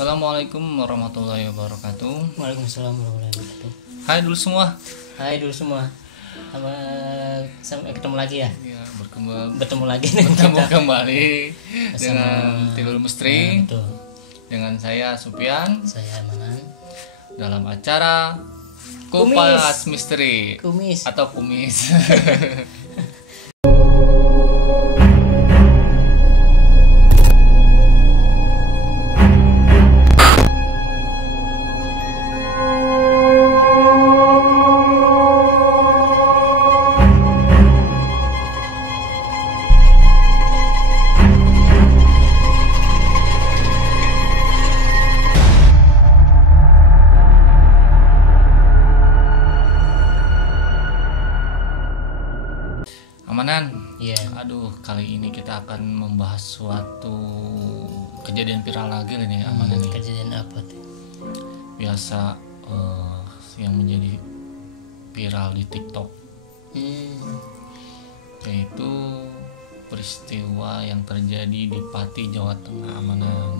Assalamualaikum warahmatullahi wabarakatuh. Waalaikumsalam warahmatullahi wabarakatuh. Hai dulu semua. Hai dulu semua. Sampai ketemu lagi ya. Ya, Bertemu lagi dengan bertemu kita. kembali Bersama- dengan Tilul Misteri, Betul. dengan saya Supian Saya Manan. dalam acara Kumis. Kupas Misteri Kumis. atau Kumis. Amanan. Iya. Aduh, kali ini kita akan membahas suatu kejadian viral lagi nih Amanan nih. Kejadian apa tuh? Biasa yang menjadi viral di TikTok, yaitu peristiwa yang terjadi di Pati, Jawa Tengah, Amanan.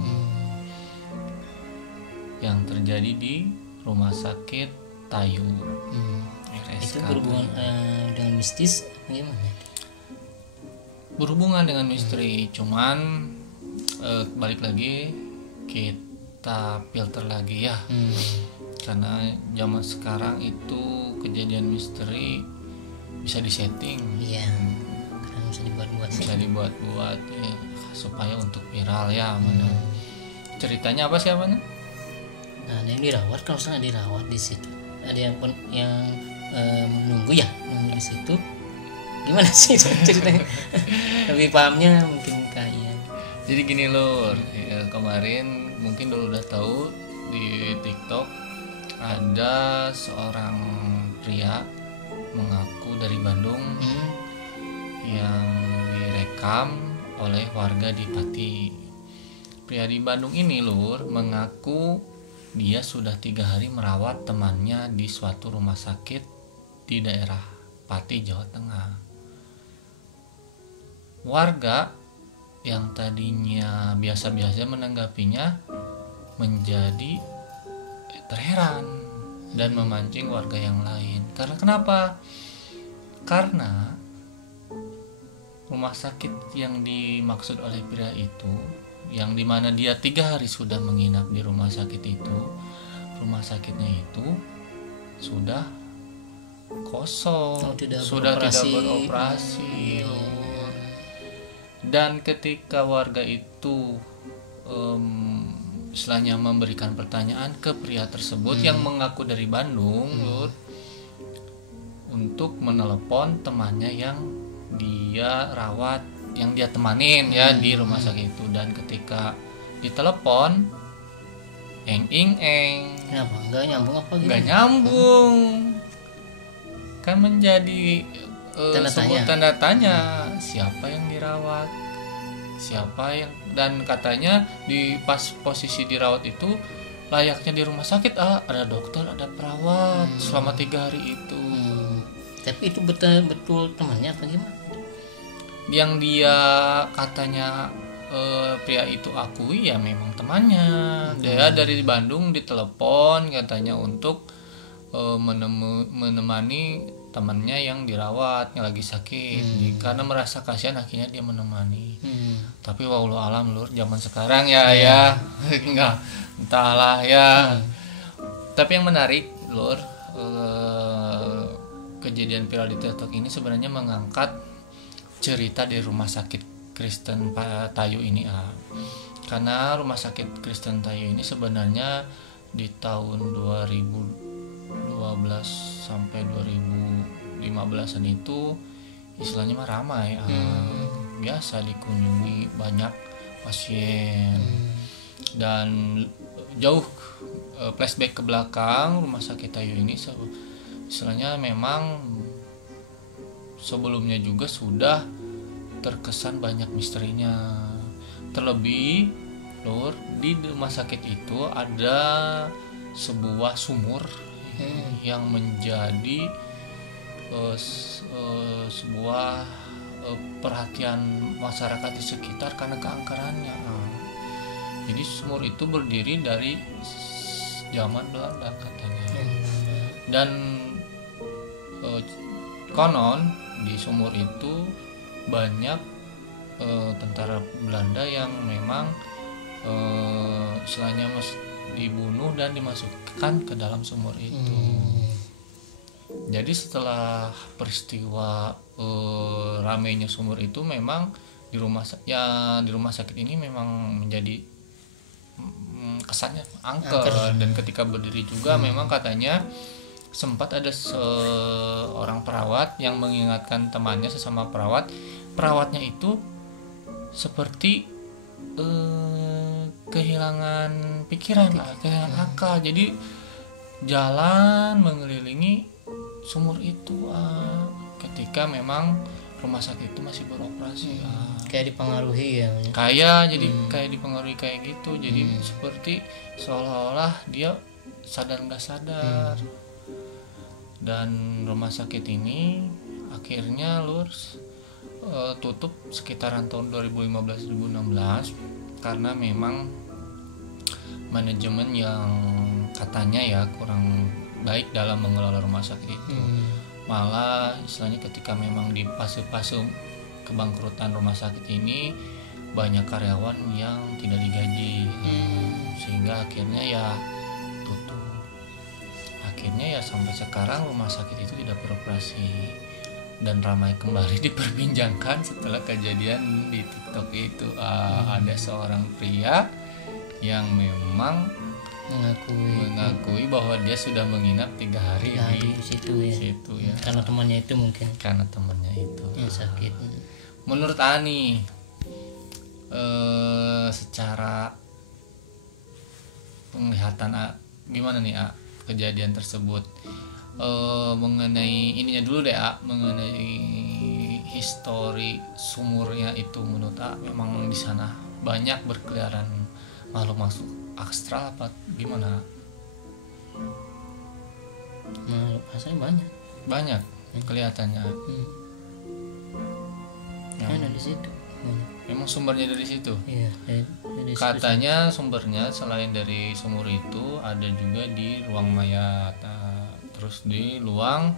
Yang terjadi di Rumah Sakit Tayu. Itu RSK. berhubungan dengan mistis gimana? Berhubungan dengan misteri, cuman balik lagi kita filter lagi ya, karena zaman sekarang itu kejadian misteri bisa disetting, Iya. Karena bisa dibuat-buat sih. bisa dibuat-buat ya, supaya untuk viral ya. Mana ceritanya apa sih Mana? Nah, ada yang dirawat, kalau misalnya dirawat di situ. Ada yang menunggu di situ. Gimana sih ceritanya? Lebih pahamnya mungkin kayak. Jadi gini Lur, ya, kemarin mungkin dulu udah tahu di TikTok ada seorang pria mengaku dari Bandung yang direkam oleh warga di Pati. Pria di Bandung ini Lur mengaku dia sudah 3 hari merawat temannya di suatu rumah sakit di daerah Pati, Jawa Tengah. Warga yang tadinya biasa-biasa menanggapinya menjadi terheran dan memancing warga yang lain. Karena kenapa? Karena rumah sakit yang dimaksud oleh pria itu, yang dimana dia 3 hari sudah menginap di rumah sakit itu, rumah sakitnya itu sudah kosong, Oh, tidak sudah tidak beroperasi. beroperasi. Lur. Dan ketika warga itu istilahnya memberikan pertanyaan ke pria tersebut yang mengaku dari Bandung, Lur, untuk menelepon temannya yang dia rawat, yang dia temanin ya di rumah sakit itu. Dan ketika ditelepon, eng. Kenapa? Enggak nyambung apa gitu? Nggak nyambung, kan menjadi Tanda sebuah tanya. tanda tanya, siapa yang dirawat, siapa yang, dan katanya di pas posisi dirawat itu layaknya di rumah sakit, ada dokter, ada perawat selama 3 hari itu. Tapi itu betul temannya apa gimana? Yang dia katanya pria itu akui ya memang temannya. Dia dari Bandung ditelepon katanya untuk menemani temannya yang dirawat, yang lagi sakit. Karena merasa kasihan akhirnya dia menemani. Tapi wallahu alam Lur, zaman sekarang ya enggak, entahlah ya. Tapi yang menarik Lur, kejadian viral di TikTok ini sebenarnya mengangkat cerita di rumah sakit Kristen Tayu ini. Karena rumah sakit Kristen Tayu ini sebenarnya di tahun 2012 sampai 2015an itu istilahnya mah ramai, biasa dikunjungi banyak pasien. Dan jauh flashback ke belakang, rumah sakit Tayu ini istilahnya memang sebelumnya juga sudah terkesan banyak misterinya. Terlebih Lur, di rumah sakit itu ada sebuah sumur yang menjadi sebuah perhatian masyarakat di sekitar karena keangkerannya. Jadi sumur itu berdiri dari zaman Belanda katanya. Dan konon di sumur itu banyak tentara Belanda yang memang istilahnya dibunuh dan dimasukkan ke dalam sumur itu. Jadi setelah peristiwa ramainya sumur itu, memang di rumah sakit ini memang menjadi kesannya angker. Dan ketika berdiri juga memang katanya sempat ada seorang perawat yang mengingatkan temannya, sesama perawatnya itu seperti kehilangan pikiran, kehilangan akal. Jadi jalan mengelilingi sumur itu ketika memang rumah sakit itu masih beroperasi. Kayak dipengaruhi ya. Kayak dipengaruhi kayak gitu. Jadi seperti seolah-olah dia sadar nggak sadar. Dan rumah sakit ini akhirnya tutup sekitaran tahun 2015-2016 karena memang manajemen yang katanya ya kurang baik dalam mengelola rumah sakit itu. Malah istilahnya ketika memang di fase-fase kebangkrutan rumah sakit ini, banyak karyawan yang tidak digaji, sehingga akhirnya ya tutup. Akhirnya ya sampai sekarang rumah sakit itu tidak beroperasi dan ramai kembali diperbincangkan setelah kejadian di TikTok itu. Ada seorang pria yang memang mengakui bahwa dia sudah menginap 3 hari di situ ya. Karena temannya itu yang sakit. Menurut Ani, secara penglihatan gimana nih kejadian tersebut, mengenai ininya dulu deh mengenai histori sumurnya itu, menurut memang di sana banyak berkeliaran makhluk astral apa gimana? Makhluk astral banyak kelihatannya. Ada di situ. Memang sumbernya dari situ. Iya, dari katanya sumbernya selain dari sumur itu ada juga di ruang mayat, terus di ruang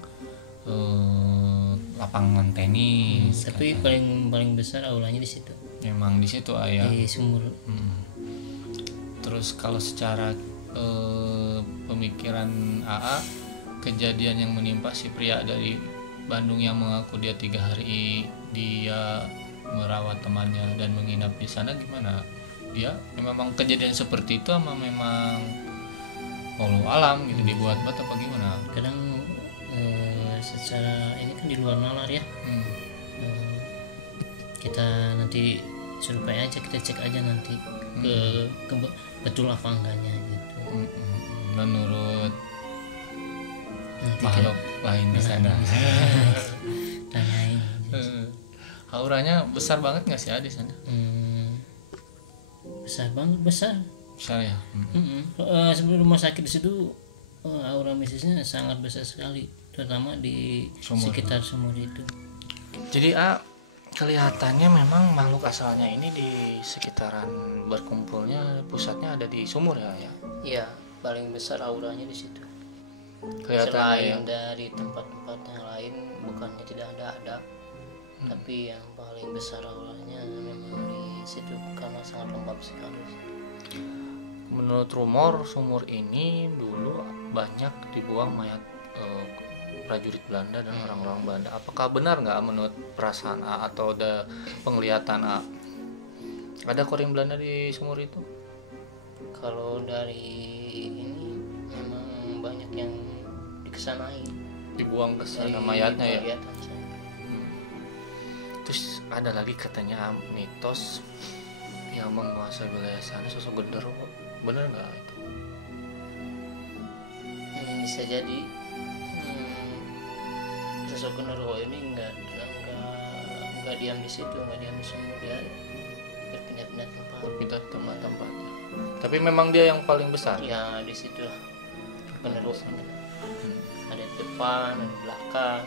lapangan tenis. Tapi paling besar aulanya di situ. Memang di situ ayah. Di sumur. Terus kalau secara pemikiran kejadian yang menimpa si pria dari Bandung yang mengaku dia 3 hari dia merawat temannya dan menginap di sana, gimana? Dia memang kejadian seperti itu ama memang walau alam gitu dibuat-buat apa gimana? Kadang secara ini kan di luar nalar ya. Kita nanti survei aja, kita cek aja nanti ke betul apa enggaknya gitu. Menurut makhluk lain di sana. Tanyain. Auranya besar banget nggak sih di sana? Besar ya. Sebelum rumah sakit di situ aura mistisnya sangat besar sekali, terutama di sekitar sumur itu. Jadi kelihatannya memang makhluk asalnya ini di sekitaran berkumpulnya, pusatnya ada di sumur ya? Iya, paling besar auranya di situ. Selain dari tempat-tempat yang lain bukannya tidak ada, tapi yang paling besar auranya memang di situ karena sangat lembab sekali. Menurut rumor sumur ini dulu banyak dibuang mayat prajurit Belanda dan orang-orang Belanda. Apakah benar nggak menurut perasaan atau ada penglihatan ada koring Belanda di sumur itu? Kalau dari ini memang banyak yang dikesanai, dibuang ke sana mayatnya ya. Saya. Terus ada lagi katanya mitos yang menguasai wilayah sana sosok genderuwo, bener nggak itu? Bisa jadi sosok genderuwo ini nggak diam di situ, nggak diam di sumur, dia berpindah tempat-tempatnya. Tapi memang dia yang paling besar ya di situ genderuwo. Ada di depan, ada di belakang,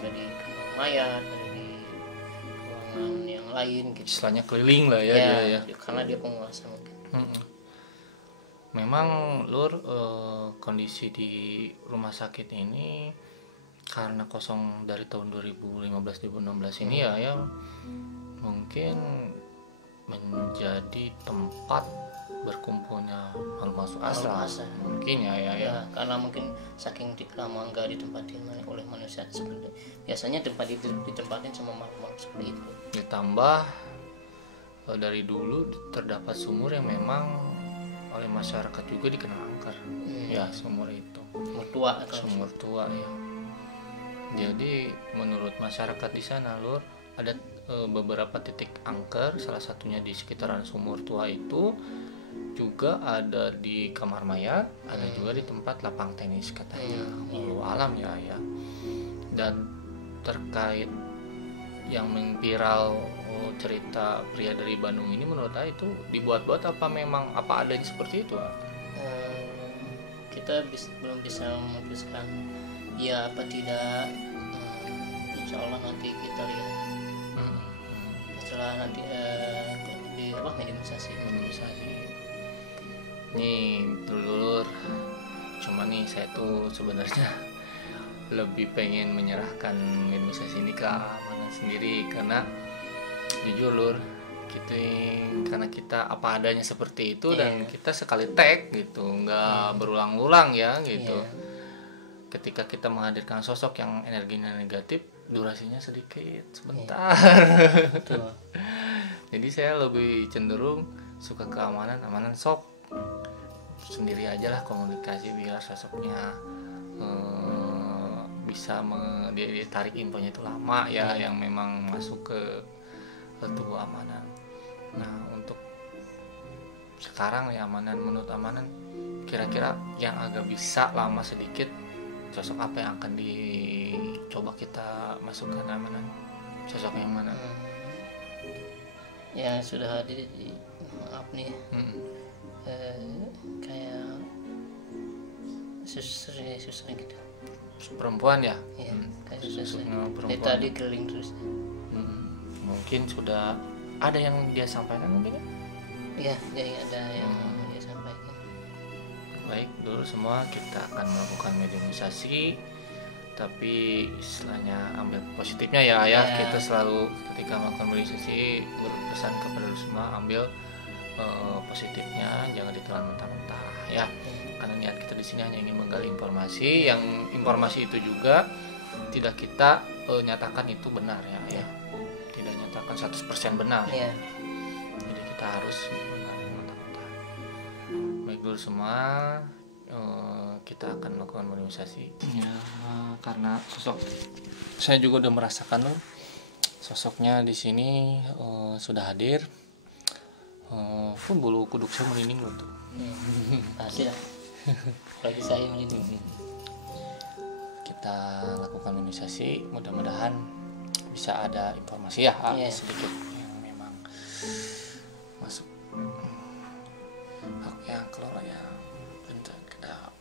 ada di kamar mayat, ada di ruangan yang lain gitu. Istilahnya keliling lah ya dia ya. Karena dia penguasa mungkin. Mm-mm. Memang Lur, kondisi di rumah sakit ini karena kosong dari tahun 2015-2016 ini ya mungkin menjadi tempat berkumpulnya makhluk masuk asal mungkin ya. Karena mungkin saking lama nggak ditempatin oleh manusia seperti biasanya tempat itu ditempatin sama makhluk seperti itu. Ditambah dari dulu terdapat sumur yang memang oleh masyarakat juga dikenal angker. Ya, sumur itu sumur tua ya. Jadi menurut masyarakat di sana Lur, ada beberapa titik angker, salah satunya di sekitaran sumur tua itu, juga ada di kamar mayat, ada juga di tempat lapang tenis katanya. Wallahu alam ya. Dan terkait yang viral cerita pria dari Bandung ini, menurut saya itu dibuat-buat apa memang apa adanya seperti itu? Kita belum bisa memutuskan ya apa tidak. Insya Allah nanti kita lihat setelah nanti di mediumisasi. Nih dulur, cuma nih saya tuh sebenarnya lebih pengen menyerahkan mediumisasi ini ke amanah sendiri, karena jujur Lur, karena kita apa adanya seperti itu dan kita sekali tag gitu, nggak berulang-ulang ya gitu. Ketika kita menghadirkan sosok yang energinya negatif, durasinya sedikit, sebentar. Jadi saya lebih cenderung suka ke amanan sok sendiri aja lah komunikasi, biar sosoknya bisa ditarik infonya itu lama ya, yang memang masuk ke tubuh amanan. Nah untuk sekarang ya amanan, menurut amanan kira-kira yang agak bisa lama sedikit, sosok apa yang akan dicoba kita masukkan amanan? Sosok yang mana? Ya sudah hadir di, maaf nih kayak susah gitu. Perempuan ya? Iya, kayak susah. Perempuan. Dari tadi keliling terus. Mungkin sudah ada yang dia sampaikan mungkin ya? Iya, ada yang dia sampaikan. Baik, dulu semua kita akan melakukan mediumisasi, tapi istilahnya ambil positifnya ya. Kita selalu ketika melakukan mediumisasi berpesan kepada dulu semua ambil positifnya, jangan ditelan mentah-mentah ya. Karena niat kita di sini hanya ingin menggali informasi, yang informasi itu juga tidak kita nyatakan itu benar ya. Tidak nyatakan 100% benar. Jadi kita harus mentah-mentah. Baik dulu semua, kita akan melakukan mediumisasi ya, karena sosok saya juga udah merasakan loh, sosoknya di sini sudah hadir. Pun bulu kuduk saya merinding loh tuh. Pasti lah. Bagi saya merinding. Kita lakukan mediumisasi, mudah-mudahan bisa ada informasi ya sedikit yang memang masuk. Aku yang keluar ya bentar kedap.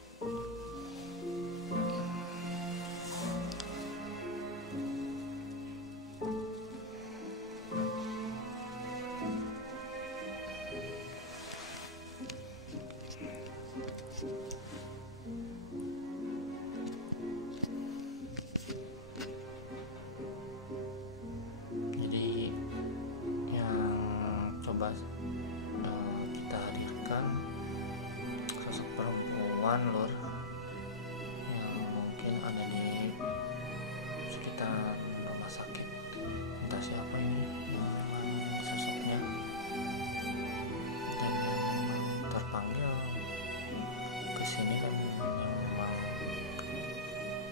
Jadi yang coba kita hadirkan sosok perempuan Lur, yang mungkin ada di sekitar rumah sakit. Entah siapa ini yang memang sosoknya dan yang memang terpanggil ke sini, dan yang memang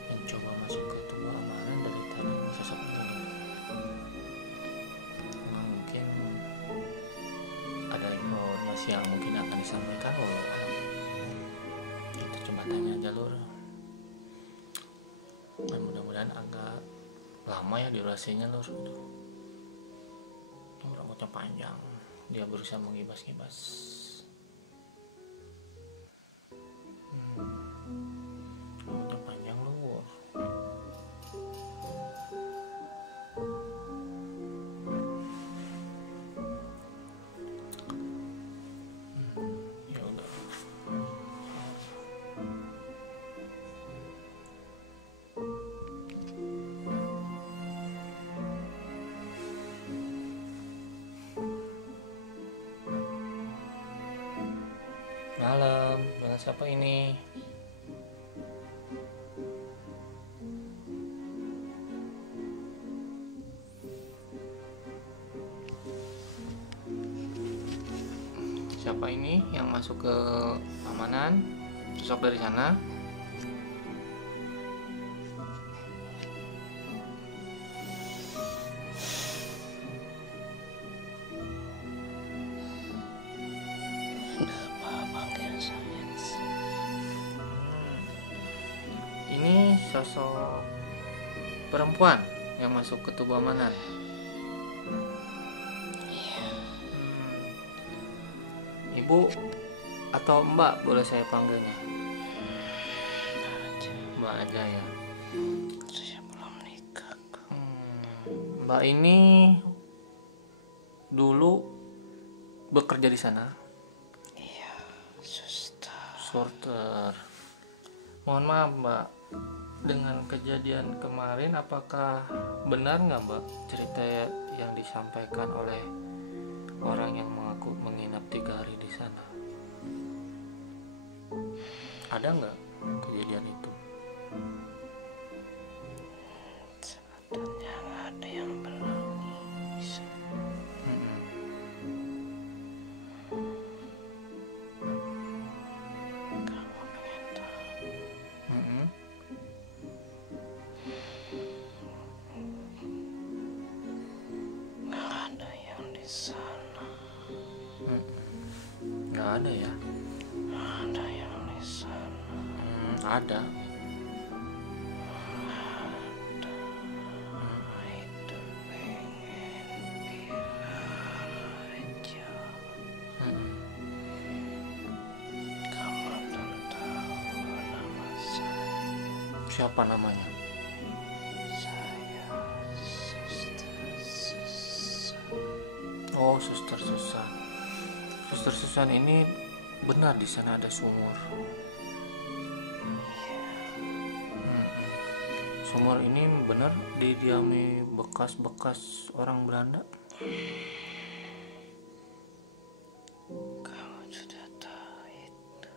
mencoba masuk ke tubuh amanan dari tadi sosok ini. Memang mungkin ada informasi yang mungkin akan disampaikan oleh kita coba tanya aja Lur, dan mudah-mudahan agak lama ya durasinya Lur. Rambutnya panjang, dia berusaha mengibas-ngibas. Rambutnya panjang Lur. Malam, dengan siapa ini? Siapa ini yang masuk ke keamanan? Sosok dari sana. Ini sosok perempuan yang masuk ke tubuh amanat. Ibu atau Mbak boleh saya panggilnya? Mbak aja ya. Saya belum nikah. Mbak ini dulu bekerja di sana? Iya, suster. Sorter. Mohon maaf Mbak, dengan kejadian kemarin apakah benar nggak Mbak cerita yang disampaikan oleh orang yang mengaku menginap 3 hari di sana? Ada nggak kejadian itu? Sebetulnya nggak ada yang berani. Kamu pengen tahu? Nggak ada yang di sana. Nggak ada ya? Nggak ada yang di sana. Ada. Itu pengen biar aja. Kamu belum tahu nama saya. Siapa namanya? Saya Suster Susan. Oh, Suster Susan. Suster Susan ini benar di sana ada sumur. Sumur ini benar didiami bekas-bekas orang Belanda. Kamu sudah tahu itu.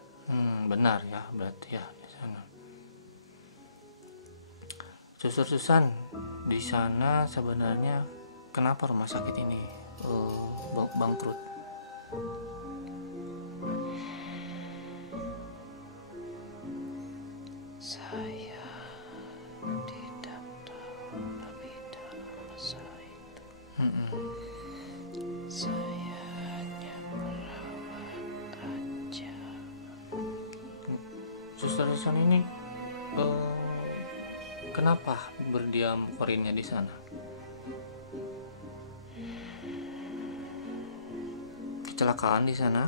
Benar ya, berarti ya di sana. Suster Susan, di sana sebenarnya kenapa rumah sakit ini bangkrut? Saya tidak tahu lebih dalam masalah itu. Saya hanya merawat aja. Suster Susan ini kenapa berdiam korinnya di sana? Kecelakaan di sana?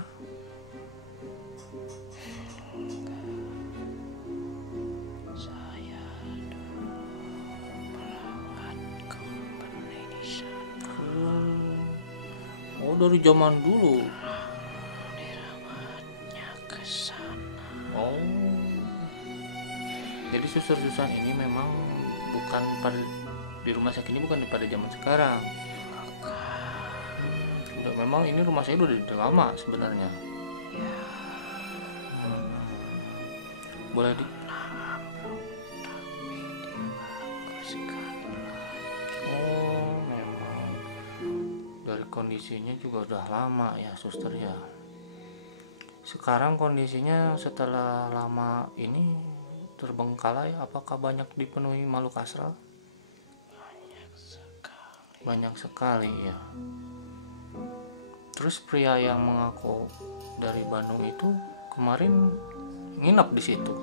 Saya dulu merawat company di sana. Oh, dari zaman dulu. Dirawatnya ke sana. Oh, jadi Suster Susan ini memang bukan di rumah sakit ini bukan pada zaman sekarang. Udah, memang ini rumah saya udah lama sebenarnya. Ya, Boleh tapi dia bagus sekali. Oh, memang dari kondisinya juga udah lama ya suster ya. Sekarang kondisinya setelah lama ini terbengkalai, apakah banyak dipenuhi makhluk astral? Banyak sekali ya. Terus pria yang mengaku dari Bandung itu kemarin nginap di situ.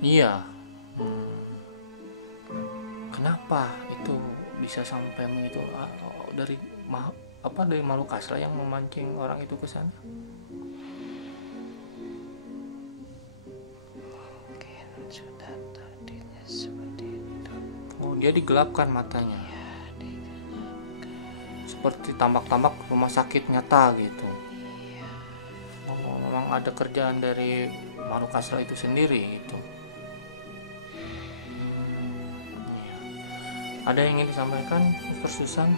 Iya. Kenapa itu bisa sampai begitu? Dari makhluk astral yang memancing orang itu ke sana? Mungkin sudah takdirnya seperti itu. Oh, dia digelapkan matanya. Ya, digelapkan. Seperti tambak-tambak rumah sakit nyata gitu. Iya. Oh, memang memang ada kerjaan dari makhluk astral itu sendiri gitu. Ada yang ingin disampaikan, Dr. Susan?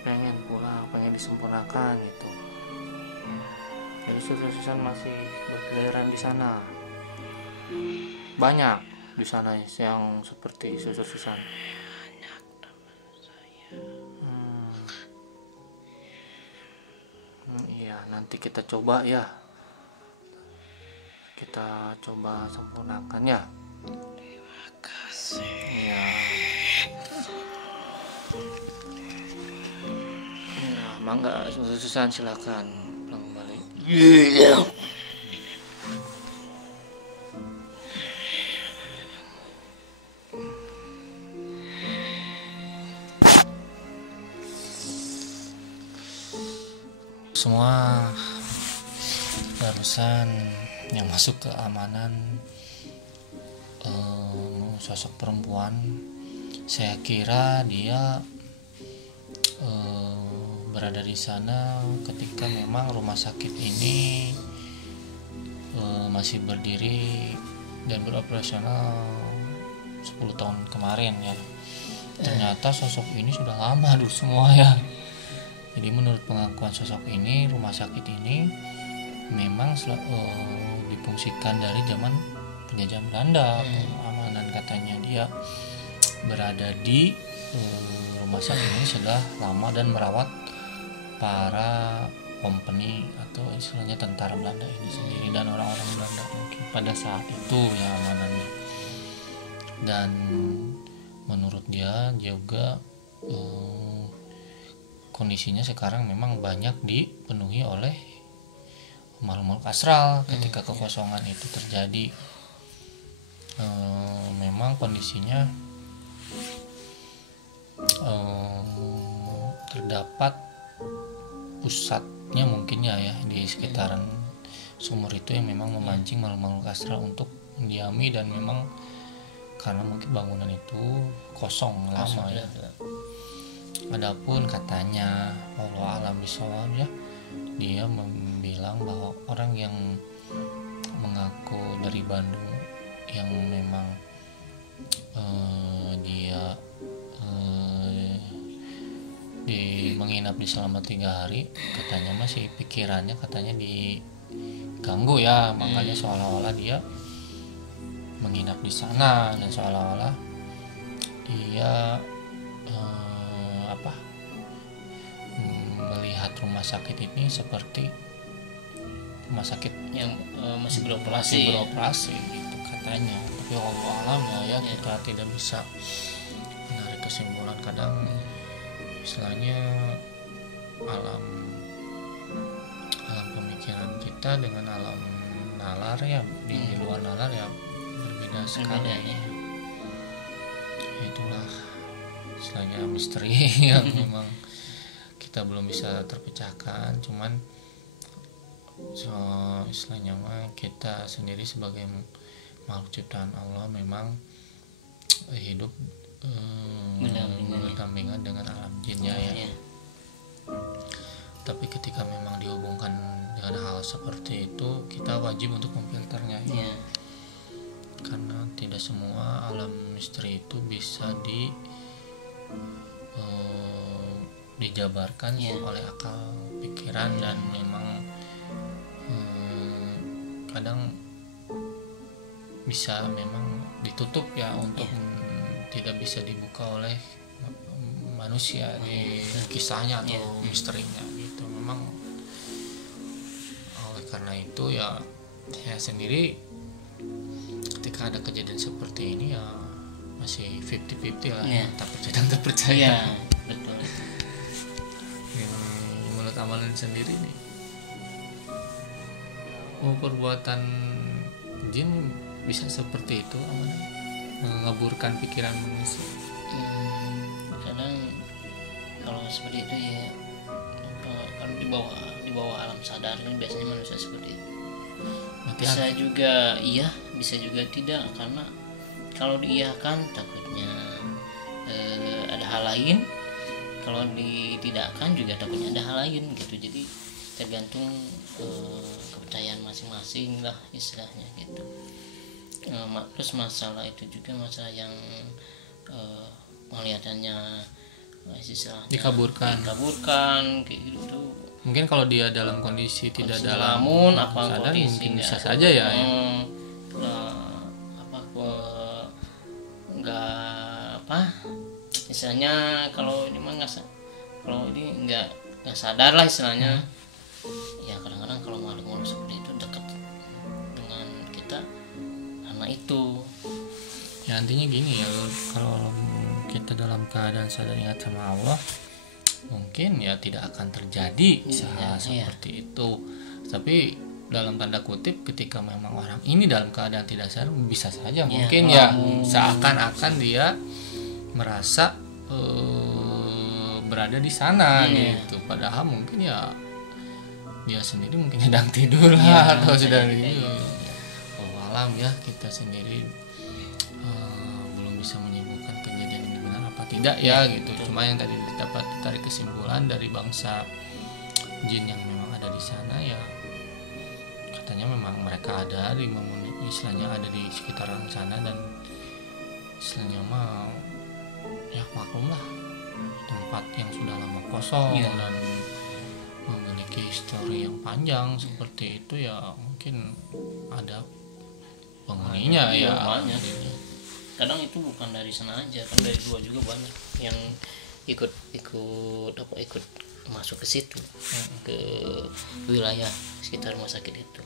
Pengen pulang, pengen disempurnakan gitu. Jadi Dr. Susan masih berkeliaran di sana. Banyak di sana yang seperti Dr. Susan. Iya, nanti kita coba ya. Kita coba sempurnakan ya. Terima kasih. Iya. Nah, mangga Susan silakan pulang kembali. Semua barusan yang masuk ke amanan sosok perempuan, saya kira dia berada di sana ketika memang rumah sakit ini masih berdiri dan beroperasional 10 tahun kemarin ya. Ternyata sosok ini sudah lama dulu semua ya. Jadi menurut pengakuan sosok ini, rumah sakit ini memang difungsikan dari zaman penjajahan Belanda. Amanan katanya dia berada di rumah sakit ini sudah lama dan merawat para company atau istilahnya tentara Belanda ini sendiri dan orang-orang Belanda mungkin pada saat itu ya amanannya. Dan menurut dia juga kondisinya sekarang memang banyak dipenuhi oleh makhluk astral ketika kekosongan itu terjadi. Memang kondisinya terdapat pusatnya mungkin ya di sekitaran sumur itu yang memang memancing makhluk astral untuk mendiami, dan memang karena mungkin bangunan itu kosong lama ya. Adapun katanya Allah alam bisawab ya, dia bilang bahwa orang yang mengaku dari Bandung yang memang dia menginap di selama 3 hari, katanya masih pikirannya katanya diganggu ya, makanya seolah-olah dia menginap di sana dan seolah-olah dia melihat rumah sakit ini seperti rumah sakit yang masih beroperasi gitu katanya. Tapi Allah alam ya kita tidak bisa menarik kesimpulan. Kadang istilahnya alam pemikiran kita dengan alam nalar ya, di luar nalar ya berbeda sekali. Itulah istilahnya misteri yang memang kita belum bisa terpecahkan. Cuman istilahnya kita sendiri sebagai makhluk ciptaan Allah memang hidup berdampingan dengan alam jinnya ya. Tapi ketika memang dihubungkan dengan hal seperti itu, kita wajib untuk memfilternya ya. Karena tidak semua alam misteri itu bisa dijabarkan oleh akal pikiran, dan memang kadang bisa memang ditutup ya untuk tidak bisa dibuka oleh manusia di kisahnya atau misterinya gitu. Memang oleh karena itu ya saya sendiri ketika ada kejadian seperti ini ya masih 50-50 lah, tak percaya dan tak percaya. Betul. Menurut amalan sendiri nih, perbuatan jin bisa seperti itu amalan, mengaburkan pikiran manusia. Kadang kalau seperti itu ya, kalau di bawah alam sadar kan biasanya manusia seperti itu. Bisa juga iya, bisa juga tidak, karena kalau diiyakan takutnya ada hal lain, kalau ditidakkan juga takutnya ada hal lain gitu. Jadi tergantung kepercayaan masing-masing lah istilahnya gitu. Terus masalah itu juga masalah yang kelihatannya istilahnya dikaburkan kayak gitu. Mungkin kalau dia dalam kondisi tidak dalam apa sadar kondisi mungkin bisa saja ya. Nggak apa istilahnya, kalau ini mah kalau ini nggak sadar lah istilahnya. Ya kadang-kadang kalau makhluk seperti itu dekat dengan kita karena itu. Ya intinya gini ya, kalau kita dalam keadaan sadar ingat sama Allah, mungkin ya tidak akan terjadi seperti itu. Tapi dalam tanda kutip ketika memang orang ini dalam keadaan tidak sadar, bisa saja mungkin ya seakan-akan dia merasa berada di sana gitu. Padahal mungkin ya dia sendiri mungkin sedang tidur lah atau sedang tidur. Alam ya, kita sendiri belum bisa menyimpulkan kejadian ini benar apa tidak ya gitu. Cuma yang tadi dapat ditarik kesimpulan dari bangsa jin yang memang ada di sana ya, katanya memang mereka ada di istilahnya ada di sekitaran sana, dan istilahnya mah ya maklum lah, tempat yang sudah lama kosong dan memiliki histori yang panjang seperti itu ya, mungkin ada penghuninya ya. Kadang itu bukan dari sana aja, kan dari luar juga banyak yang ikut masuk ke situ, ke wilayah sekitar rumah sakit itu.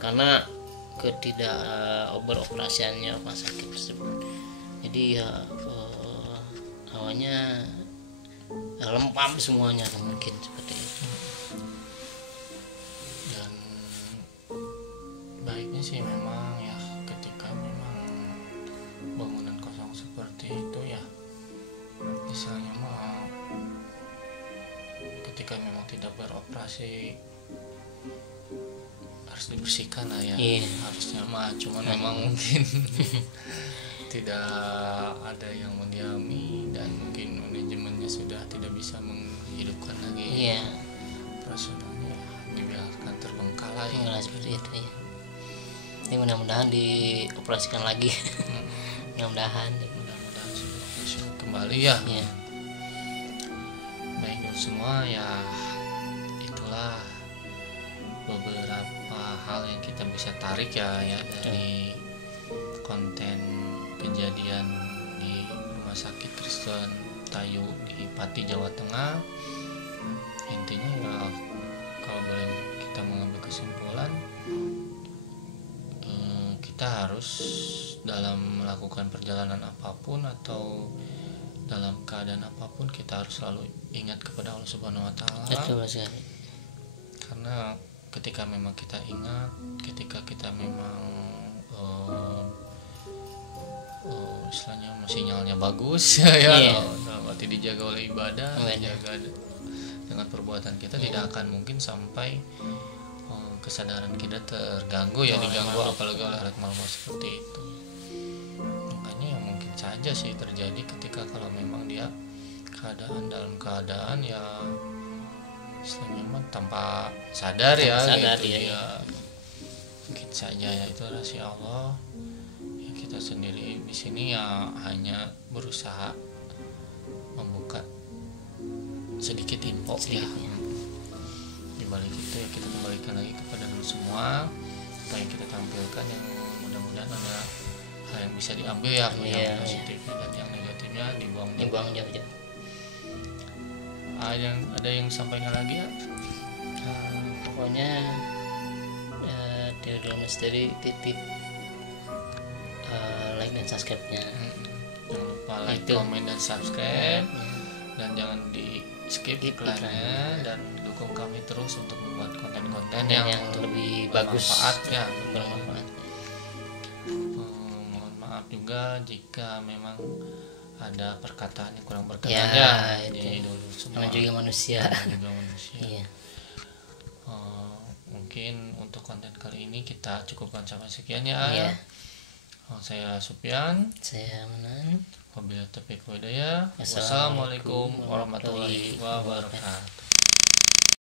Karena beroperasiannya rumah sakit tersebut, jadi ya awalnya lempam semuanya mungkin seperti itu. Dan baiknya sih memang ya ketika memang bangunan kosong seperti itu ya, misalnya mah ketika memang tidak beroperasi harus dibersihkan lah ya. Harusnya mah, cuman memang mungkin tidak ada yang mendiami dan mungkin manajemennya sudah tidak bisa menghidupkan lagi operasionalnya, dibiarkan terbengkalai seperti itu ya. Ini mudah-mudahan dioperasikan lagi. mudah-mudahan sudah kembali ya. Baik semua ya, itulah beberapa hal yang kita bisa tarik ya dari konten kejadian di Rumah Sakit Kristen Tayu di Pati, Jawa Tengah. Intinya ya, kalau boleh kita mengambil kesimpulan, kita harus dalam melakukan perjalanan apapun atau dalam keadaan apapun, kita harus selalu ingat kepada Allah Subhanahu wa Ta'ala. Betul sekali. Karena ketika memang kita ingat, ketika kita memang istilahnya sinyalnya bagus dalam arti dijaga oleh ibadah, dijaga dengan perbuatan kita, tidak akan mungkin sampai kesadaran kita terganggu diganggu apalagi oleh hal malam seperti itu. Makanya ya mungkin saja sih terjadi ketika kalau memang dia dalam keadaan ya istilahnya mah tanpa sadar ya mungkin saja ya, itu rahasia Allah. Kita sendiri di sini ya hanya berusaha membuka sedikit info ya. Di balik itu ya kita kembalikan lagi kepada semua apa yang kita tampilkan, yang mudah-mudahan ada hal yang bisa diambil ya, yang positifnya dan yang negatifnya dibuang jauh-jauh. Ada yang sampaikan lagi ya? Pokoknya Theodore Misteri titip like dan subscribe-nya. Jangan lupa like, komen, dan subscribe. Dan jangan di skip iklannya, dan dukung kami terus untuk membuat konten-konten yang lebih bagus, bermanfaat. Mohon maaf juga jika memang ada perkataan yang kurang berkenan itu semua juga manusia. Mungkin untuk konten kali ini kita cukupkan sampai sekian ya. Saya Supyan. Saya Manan. Wabillahi taufiq wal hidayah. Wassalamualaikum Wassalamualaikum warahmatullahi wabarakatuh.